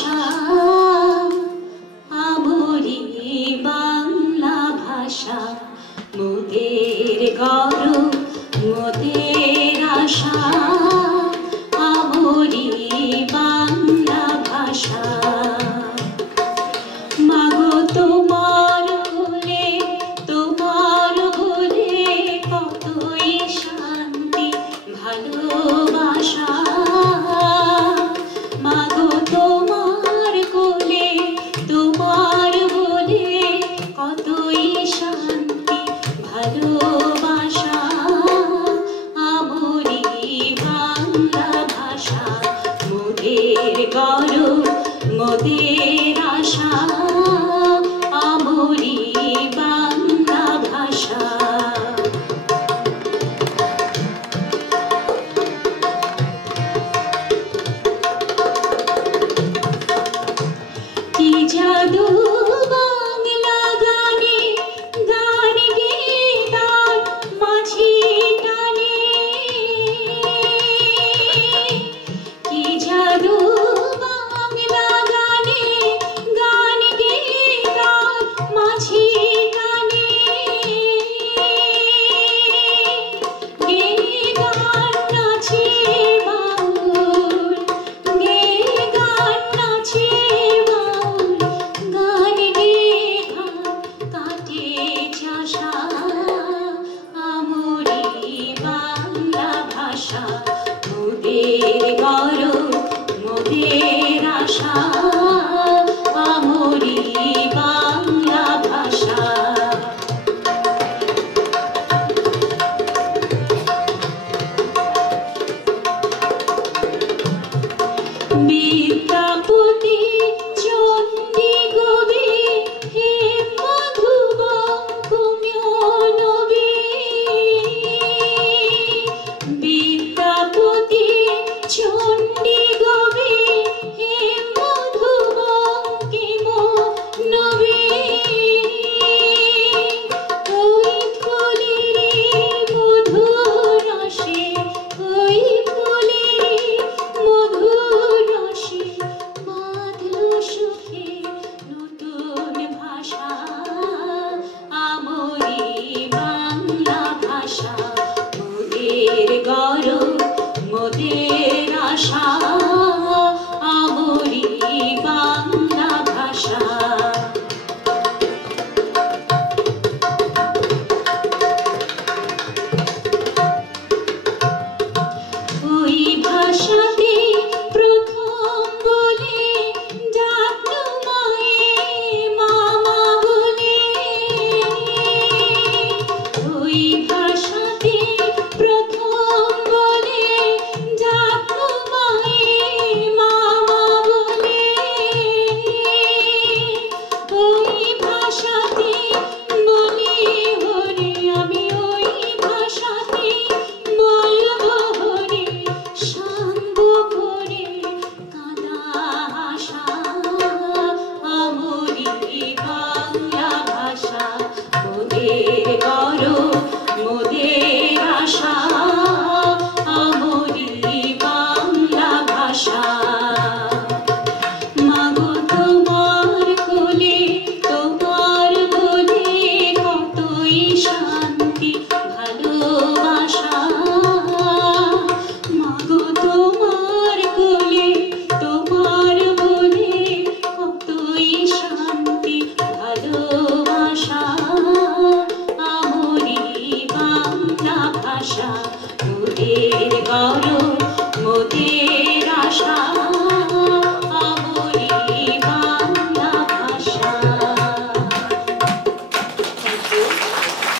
আশা আমরি বাংলা ভাষা মোদের গরব আশা 나